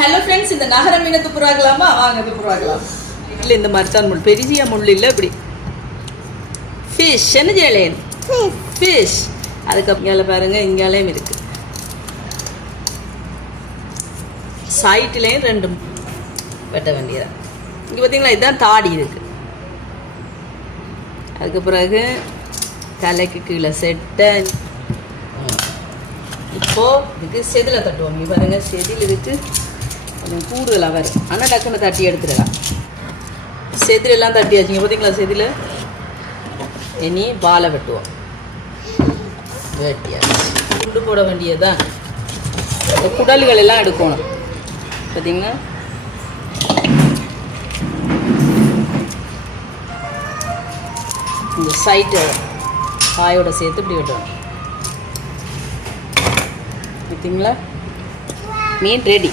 Hello friends இந்த நகர மீனை துப்புராகலாமா வாங்க துப்புராகலாம் இல்லை இந்த மாதிரி தான் முள் பெரிய முள் இல்லை இப்படி. ஃபிஷ் என்ன ஜெயலேன் ஃபிஷ் அதுக்கு இங்கே பாருங்க இங்கேயும் இருக்கு. சைட்லேயும் ரெண்டு வெட்ட வேண்டியதான் இங்கே பார்த்தீங்களா இதுதான் தாடி இருக்கு. அதுக்கு பிறகு தலைக்கு கீழே செட்டை. இப்போ இதுக்கு செதில தட்டுவோம். இங்க பாருங்க செதில் இருக்கு கொஞ்சம் கூடுதலாக வரும் ஆனால் டக்குன்னு தட்டி எடுத்துடலாம். செதில் எல்லாம் தட்டியாச்சு பார்த்தீங்களா செதில்? இனி பாலை வெட்டுவோம். வெட்டியாச்சு. குண்டு போட வேண்டியதுதான். இந்த குடல்கள் எல்லாம் எடுக்கணும். பார்த்தீங்கன்னா இந்த சைட்டு காயோட சேர்த்து இப்படி வெட்டுவோம் பார்த்தீங்களா மீன் ரெடி